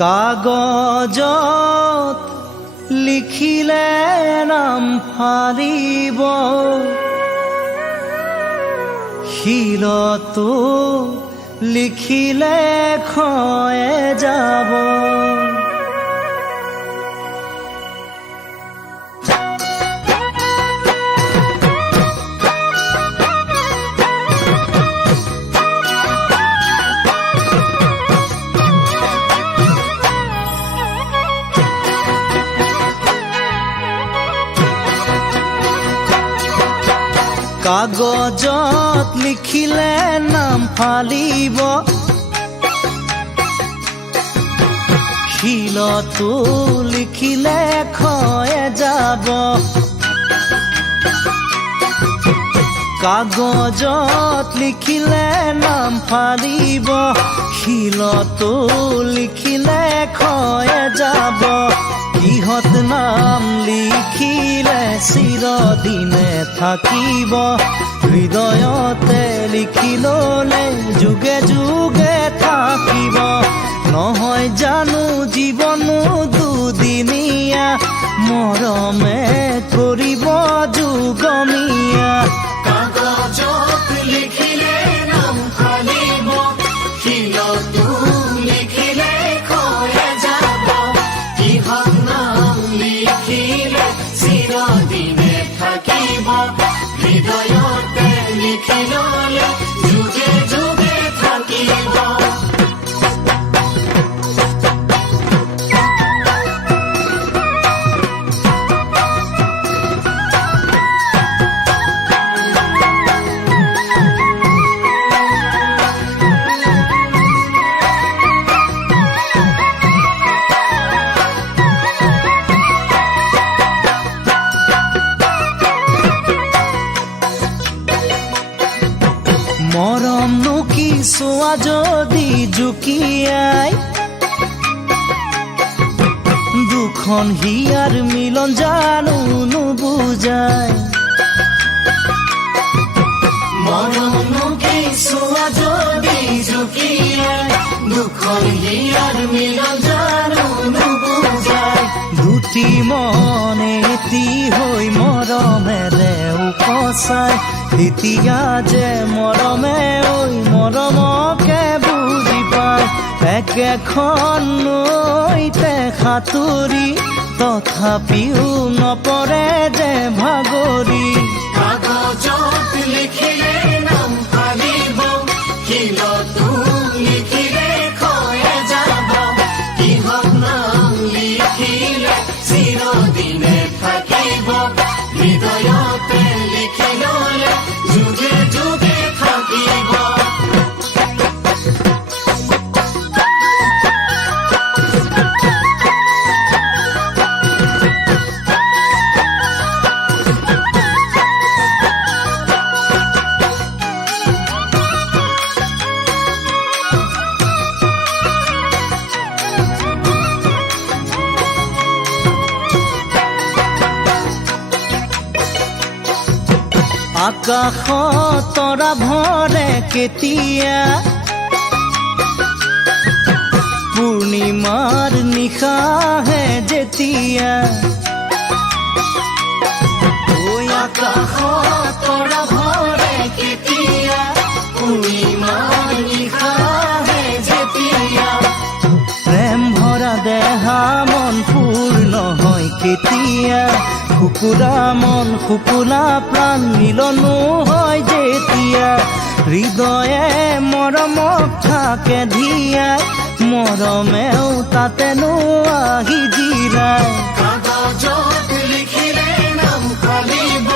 কাগজত লিখিলে নাম ফালিব, শিলতো লিখিলে ক্ষয়ে যাব। কাগজত লিখিলে নাম ফালিব, শিলতো লিখিলে ক্ষয়ে যাব। কাগজত লিখিলে নাম ফালিব, শিলতো লিখিলে ক্ষয়ে যাব। কিহত নাম লিখিলে চিৰদিনে থাকিব, হৃদয়তে লিখি ললে যুগে যুগে থাকিব। নহয় জানো জীৱনো দুদিনীয়া, মৰমে কৰিব যুগমীয়া। কাগজত লিখিলে নাম ফালিব, শিলতো লিখিলে ক্ষয়ে যাব। কিহত নাম লিখিলে চিৰদিনে থাকিব, হৃদয়তে লিখি ললে যুগে যুগে থাকিব। মৰমনো কি চোৱা যদি জুকিয়াই, দুখন হিয়াৰ মিলন জানো নুবুজাই। মৰমনো কি চোৱা যদি জুকিয়াই, দুখন হিয়াৰ মিলন জানো নুবুজাই। দুটি মনে এটি হৈ মৰমেৰে উপচাই, এতিয়া যে মৰমে ঐ মৰমকে বুজি পায়। একেখন নৈতে সাঁতুৰি তথাপিও নপৰে যে ভাগৰি। কাগজত লিখিলে নাম ফালিব, শিলতো লিখিলে ক্ষয়ে যাব। কিহত নাম লিখিলে চিৰদিনে থাকিব, হৃদয়তে লিখি ললে যুগে যুগে থাকিব। আকাশত তৰা ভৰে কেতিয়া, পূৰ্ণিমাৰ নিশাহে যেতিয়া। ঐ আকাশত তৰা ভৰে কেতিয়া, পূৰ্ণিমাৰ নিশাহে যেতিয়া। প্ৰেম ভৰা দেহা মন পূৰ্ণ হয় কেতিয়া, শুকুৰা মন শুকুলা প্ৰাণ মিলনো হয় যেতিয়া। হৃদয়ে মৰমক থাকে ধিয়াই, মৰমেও তাতেনো আহি জিৰাই। কাগজত লিখিলে নাম ফালিব,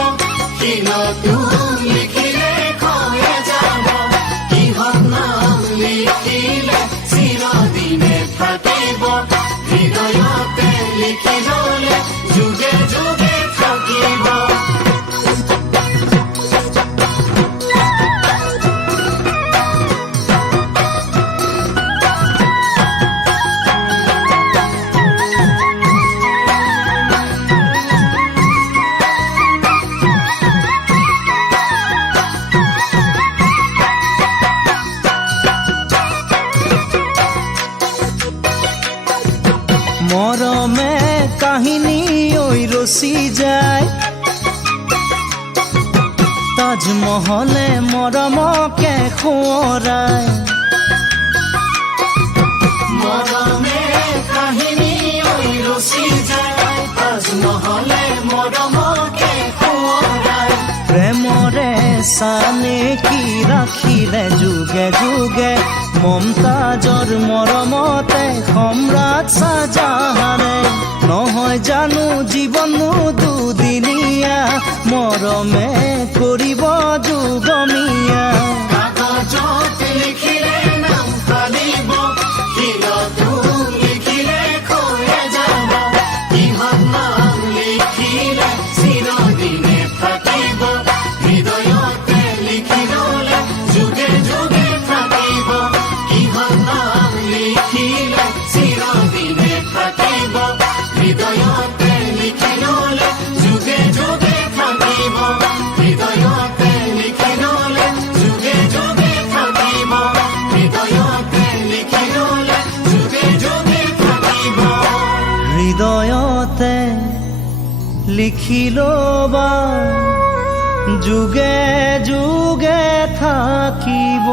শিলতো লিখিলে ক্ষয়ে যাব। কিহত নাম লিখিলে চিৰদিনে থাকিব, হৃদয়তে লিখি ললে যুগে যুগে থাকিব। মৰমে কাহিনী ঐ ৰচি যায় তাজমহলে মৰমকে সোঁৱৰাই মৰমে কাহিনী ঐ ৰচি যায় তাজমহলে মৰমকে সোঁৱৰাই প্ৰেমৰে চানে কি ৰাখিলে যুগে যুগে মমতাজৰ মৰমতে সম্ৰাট চাহজাহানে নহয় জানো জীৱনো দুদিনীয়া মৰমে কৰিব যুগমীয়া কাগজত লিখিলে নাম ফালিব শিলতো লিখিলে খয়ে যাব ইহঁত নাম লিখিলে চিৰদিনে থাকিব হৃদয়তে লিখি ললে যুগে যুগে থাকিব ইহঁত নাম লিখিলে চিৰদিনে থাকিব হৃদয়তে লিখি ললে যুগে যুগে থাকিব হৃদয়তে লিখি ললে যুগে যুগে থাকিব হৃদয়তে লিখি ললে যুগে যুগে থাকিব হৃদয়তে লিখি ল'বা যুগে যুগে থাকিব।